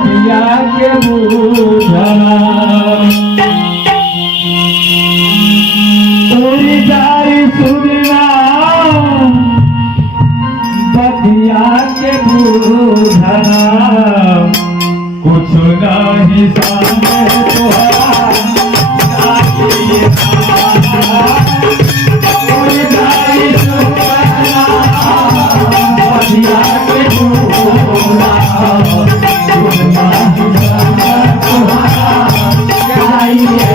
बतिया के बूझा तोरी जारी सुनना बतिया के बूझा कुछ नहीं सामने तोहरा तोरी जारी सुनना बतिया के बूझा कुछ नहीं सामने तोहरा चाहिए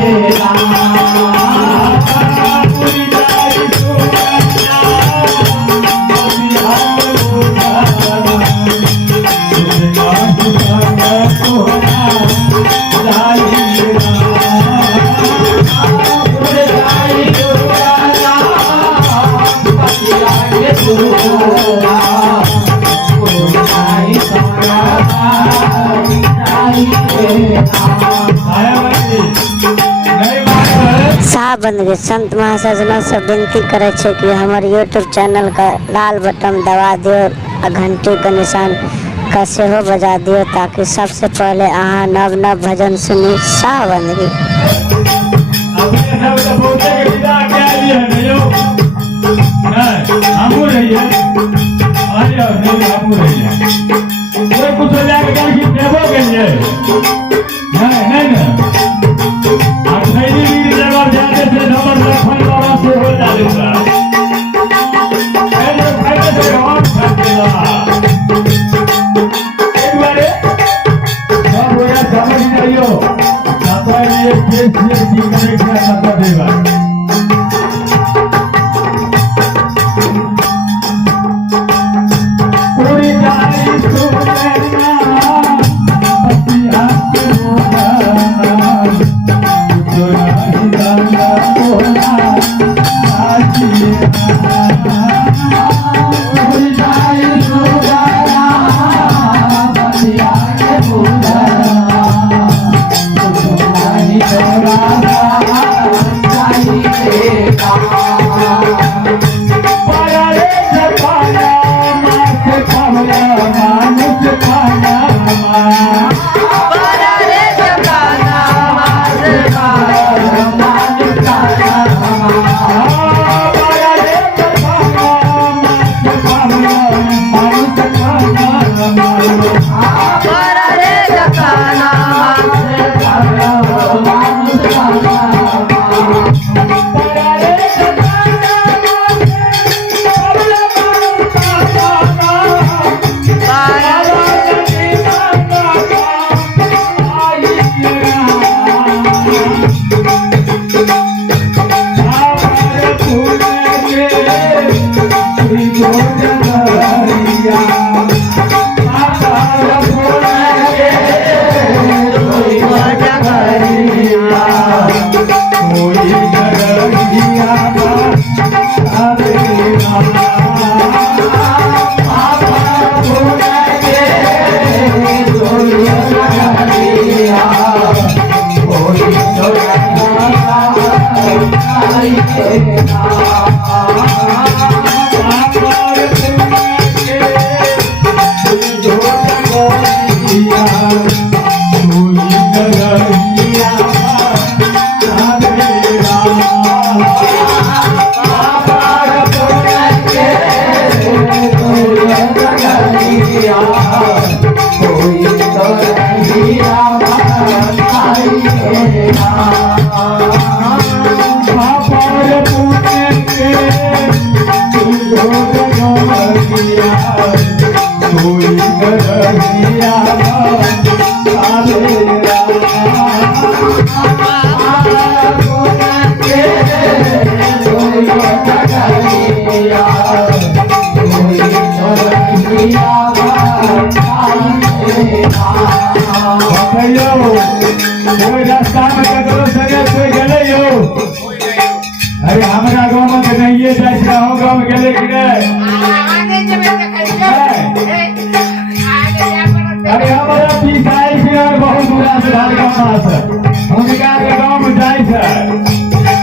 बंधु संत महासजना से विनती करे छे कि हमारे यूट्यूब चैनल का लाल बटन दबा दियो और घंटी का निशान का सेहो बजा दियो ताकि सबसे पहले अहाँ नव नव भजन सुनी। शाह बंधु अरे हमारा गाँव में नहीं जाए गाँव में गले कि अरे हमारा पिसाई बहुत बुरा से भूमिका के गाँव में जाए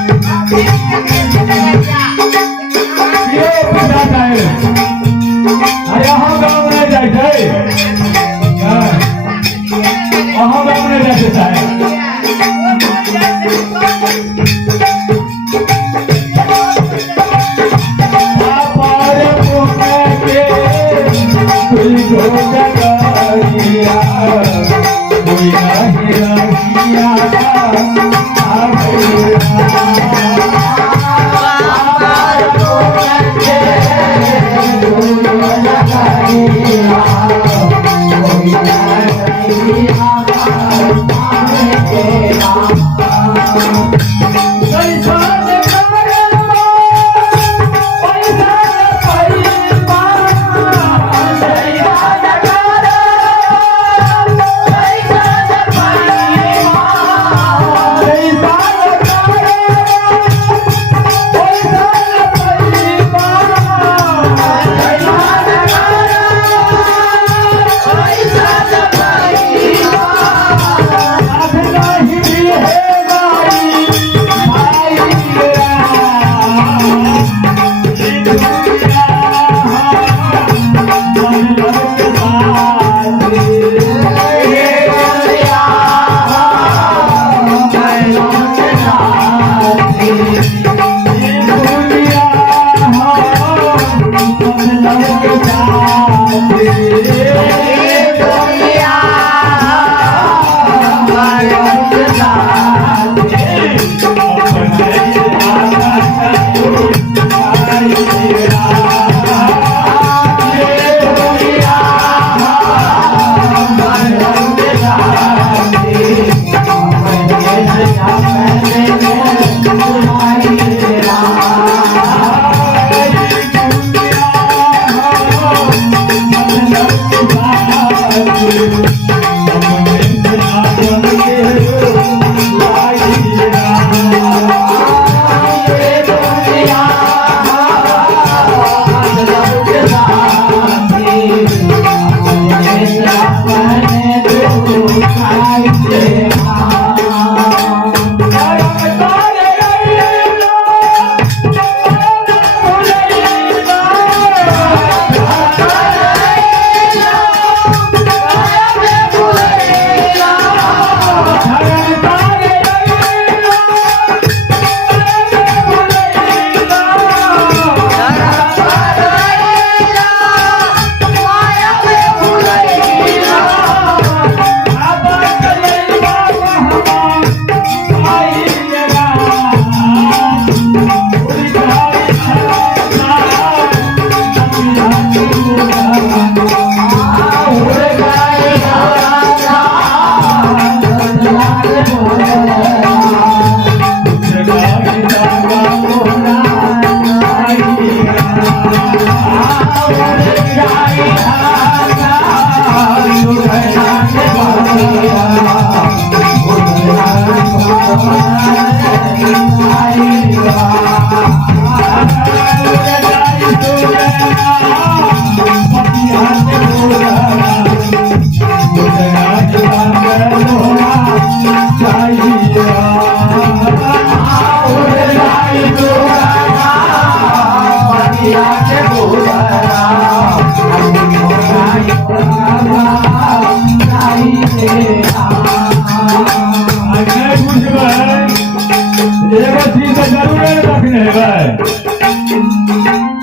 अरे हम गाँव में नहीं जाए जगरिया कोई नहीं रहिया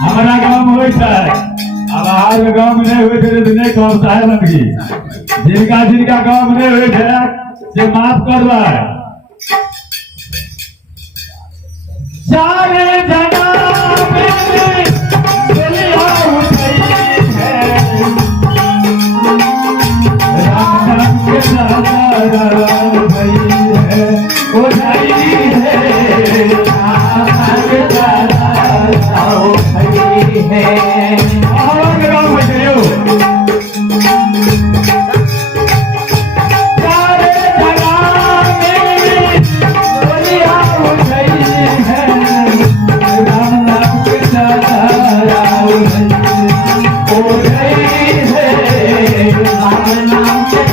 हमारा गाँव में होता है। अब आज गाँव में नहीं हुए थे तो नहीं कौन सा है लंबी जिनका जिनका गाँव में नहीं हुए थे से माफ कर रहा है। सारे जगह में दुनिया उठी है, राम नाम के सहारा भई है, उठाई है, राम के सहारा भई है। और गाँव में चलियो नाम के